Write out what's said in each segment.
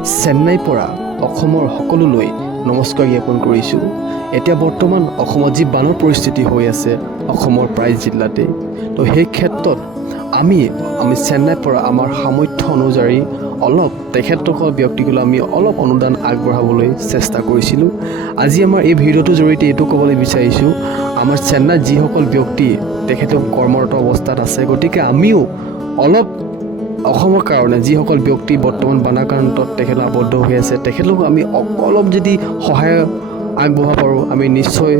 চেন্নাইৰ পৰা অসমৰ সকলোলৈ নমস্কাৰ জ্ঞাপন কৰিছোঁ। এতিয়া বৰ্তমান অসমত যি বানৰ পৰিস্থিতি হৈ আছে অসমৰ প্ৰায় জিলাতে, তো সেই ক্ষেত্ৰত আমি চেন্নাইৰ পৰা আমাৰ সামৰ্থ্য অনুযায়ী অলপ তেখেতসকল ব্যক্তিগলৈ আমি অলপ অনুদান আগবঢ়াবলৈ চেষ্টা কৰিছিলোঁ। আজি আমাৰ এই ভিডিঅ'টোৰ জৰিয়তে এইটো ক'বলৈ বিচাৰিছোঁ, আমাৰ চেন্নাইত যিসকল ব্যক্তি তেখেতক কৰ্মৰত অৱস্থাত আছে, গতিকে আমিও অলপ অসমৰ কাৰণে যিসকল ব্যক্তি বৰ্তমান বানাক্ৰান্তত তেখেত আবদ্ধ হৈ আছে, তেখেতলোকক আমি অলপ যদি সহায় আগবঢ়াব পাৰোঁ, আমি নিশ্চয়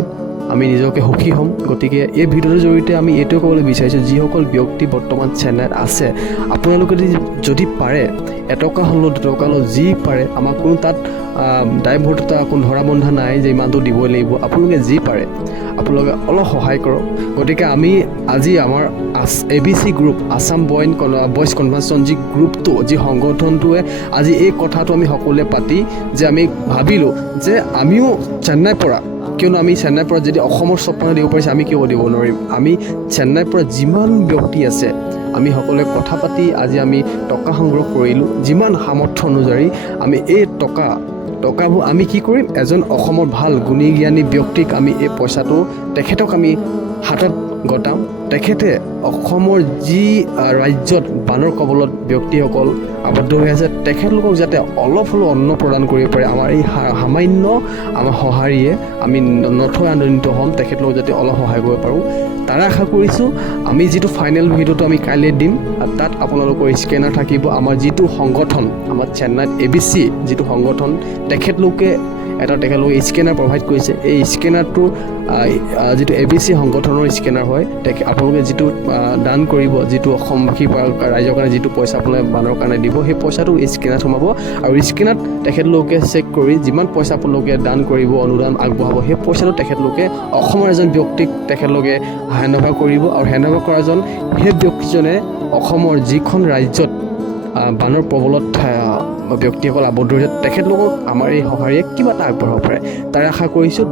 আমি নিজকে সুখী হ'ম। গতিকে এই ভিডিঅ'টোৰ জৰিয়তে আমি এইটোৱে ক'বলৈ বিচাৰিছোঁ, যিসকল ব্যক্তি বৰ্তমান চেন্নাইত আছে, আপোনালোকে যদি পাৰে এটকা হ'লেও দুটকা হ'লেও যি পাৰে, আমাৰ কোনো তাত দায়বদ্ধতা কোনো ধৰা বন্ধা নাই যে ইমানটো দিবই লাগিব। আপোনালোকে যি পাৰে আপোনালোকে অলপ সহায় কৰক। গতিকে আমি আজি আমাৰ ABC group, Assam boys convention যি গ্ৰুপটো, যি সংগঠনটোৱে আজি এই কথাটো আমি সকলোৱে পাতি যে আমি ভাবিলোঁ যে আমিও চেন্নাইৰ পৰা, কিয়নো আমি চেন্নাইৰ পৰা যদি অসমৰ স্বপ্ন দিব পাৰিছে, আমি কিয় দিব নোৱাৰিম। আমি চেন্নাইৰ পৰা যিমান ব্যক্তি আছে আমি সকলোৱে কথা পাতি আজি আমি টকা সংগ্ৰহ কৰিলোঁ। যিমান সামৰ্থ্য অনুযায়ী আমি এই টকাবোৰ আমি কি কৰিম, এজন অসমৰ ভাল গুণী জ্ঞানী ব্যক্তিক আমি এই পইচাটো তেখেতক আমি হাতত গতাম। তেখেতে অসমৰ যি ৰাজ্যত বানৰ কবলত ব্যক্তিসকল আবদ্ধ হৈ আছে, তেখেতলোকক যাতে অলপ হ'লেও অন্ন প্ৰদান কৰিব পাৰে। আমাৰ এই সামান্য আমাৰ সঁহাৰিয়ে আমি নথৈ আনন্দিত হ'ম, তেখেতলোকক যাতে অলপ সহায় কৰিব পাৰোঁ। তাৰে আশা কৰিছোঁ। আমি যিটো ফাইনেল ভিডিঅ'টো আমি কাইলৈ দিম, তাত আপোনালোকৰ স্কেনাৰ থাকিব। আমাৰ যিটো সংগঠন, আমাৰ চেন্নাইত ABC যিটো সংগঠন, তেখেতলোকে স্কেনাৰ প্ৰভাইড কৰিছে। এই স্কেনাৰটো যিটো ABC সংগঠনৰ স্কেনাৰ হয়, আপোনালোকে যিটো দান কৰিব, যিটো অসমবাসীৰ পৰা ৰাইজৰ কাৰণে যিটো পইচা আপোনালোকে বানৰ কাৰণে দিব, সেই পইচাটো স্কেনাৰত সোমাব আৰু স্কেনাৰত তেখেতলোকে চেক কৰি যিমান পইচা আপোনালোকে দান কৰিব, অনুদান আগবঢ়াব, সেই পইচাটো তেখেতলোকে অসমৰ এজন ব্যক্তিক তেখেতলোকে হেণ্ডঅভাৰ কৰিব আৰু হেণ্ডঅভাৰ কৰাজন সেই ব্যক্তিজনে অসমৰ যিখন ৰাজ্যত বানৰ প্ৰবলত ব্যক্তিসকল আবদ্ধ হৈছে, তেখেতলোকক আমাৰ এই সঁহাৰিয়ে কিবা এটা আগবঢ়াব পাৰে। তাৰে আশা কৰিছোঁ।